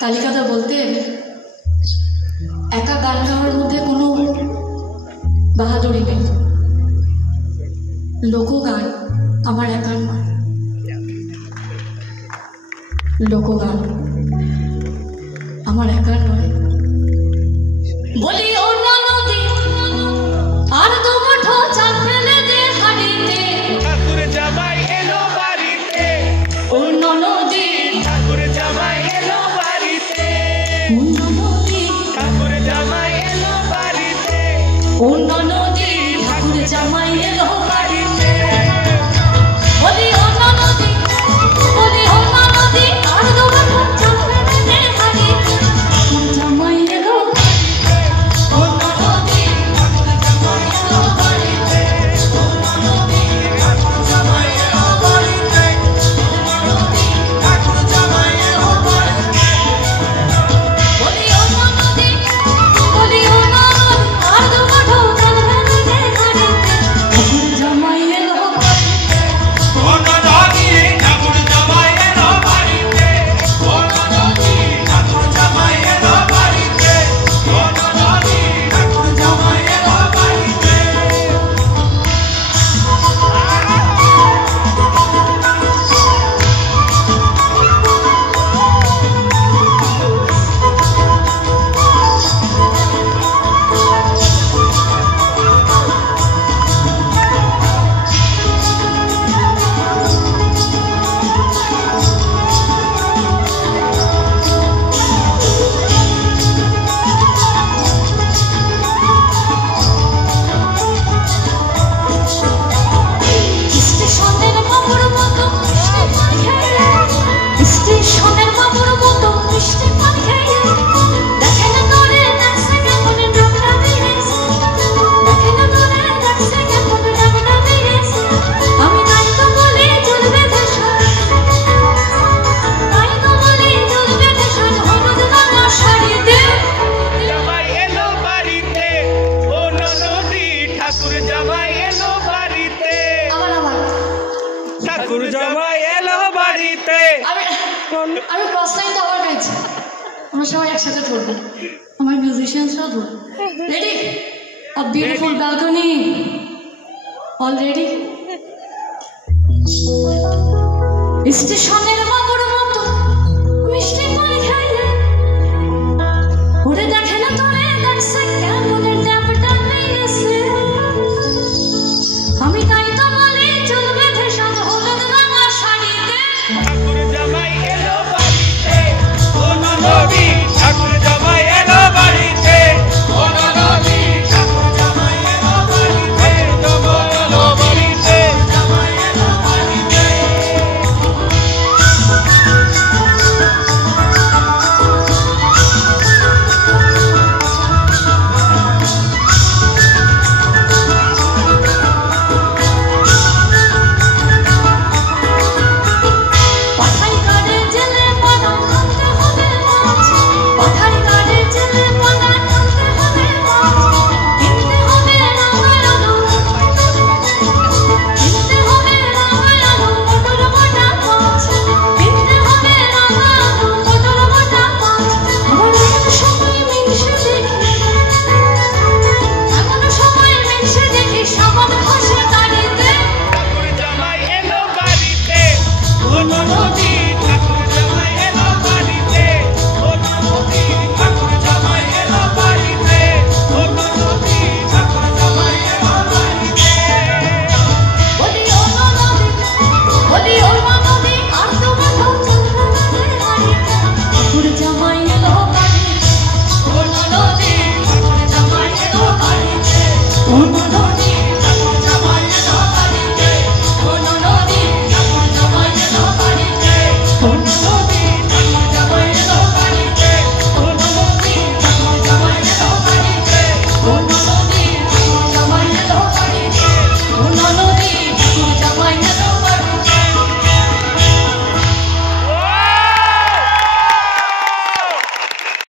কালিকাদা বলতেন একা গান গাওয়ার মধ্যে কোনো বাহাদুরি নেই। লোকগান আমার একার নয়, লোকগান আমার একার নয়। বলি অন্য নদী আর দু মুঠো চাল ফেলে দে হাড়িতে, ঠাকুর জামাই এলো বাড়িতে। অন্য নদী ঠাকুর জামাই এলো বাড়িতে। অন্য নদী ঠাকুর জামাই এলো বাড়িতে। অন্য নদী ঠাকুর জামাই এলো বাড়িতে। বলি অন্য নদী, বলি অন্য নদী আর দু মুঠো চাল ফেলে দে হাড়িতে, ঠাকুর জামাই এলো বাড়িতে। অন্য নদী ঠাকুর জামাই এলো বাড়িতে। অন্য নদী ঠাকুর জামাই এলো বাড়িতে। অন্য নদী ঠাকুর জামাই এলো বাড়িতে। বলি অন্য নদী, বলি অন্য নদী আর দু মুঠো চাল ফেলে দে হাড়িতে, ঠাকুর জামাই এলো বাড়িতে। অন্য নদী ঠাকুর জামাই এলো বাড়িতে। অন্য নদী ঠাকুর জামাই এলো বাড়িতে। অন্য নদী ঠাকুর জামাই এলো বাড়িতে। স্টেশনের বাবুর মতো মিষ্টি পান খেয়ে, স্টেশনের বাবুর মতো মিষ্টি পান খেয়ে, দেখে না তোরে নাচছে কেমন ডাবডা বেড়েছে, দেখে না তোরে নাচছে কেমন ডাবডা বেড়েছে। আমি নাই তো বলি চুল বেঁধে সাজ, নাই তো বলি চুল বেঁধে সাজ, হলুদ রঙা শাড়িতে। জামাই এলো বাড়িতে। অন্য নদী ঠাকুর জামাই এলো বাড়িতে। আবার আবার ঠাকুর জামাই এলো বাড়িতে। আমি ফার্স্ট টাইমটা আবার গাইছি। আমরা সবাই একসাথে ধরবো, আমার মিউজিশিয়ানসরাও ধরবো। Ready? A beautiful balcony already. স্টেশনের বাবুর মতো মিষ্টি পান খাইয়ে, ওরে দেখে না তোরে দেখছে কেন